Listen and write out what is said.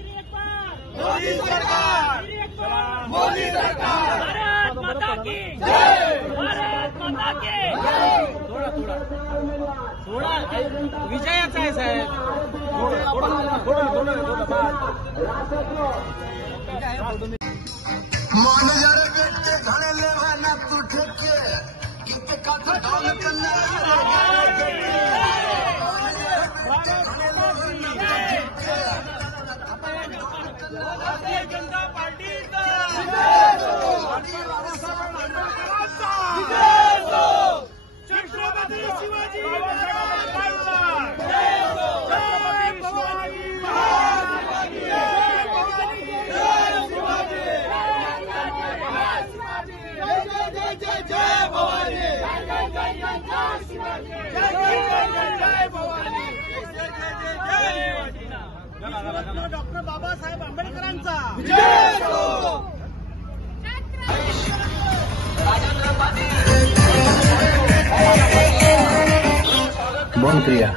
मोदी सरकार, मोदी सरकार, भारत माता की जय, भारत माता की थोडा विजयाचा आहे साहेब. मन जड़े बेटे धड़े ले वाला तू ठेके किते काथा डाल कल्ला भारतीय जनता पार्टीचा छत्रपती शिवाजी महाराजांचा डॉक्टर बाबासाहेब आंबेडकरांचा बंद क्रिया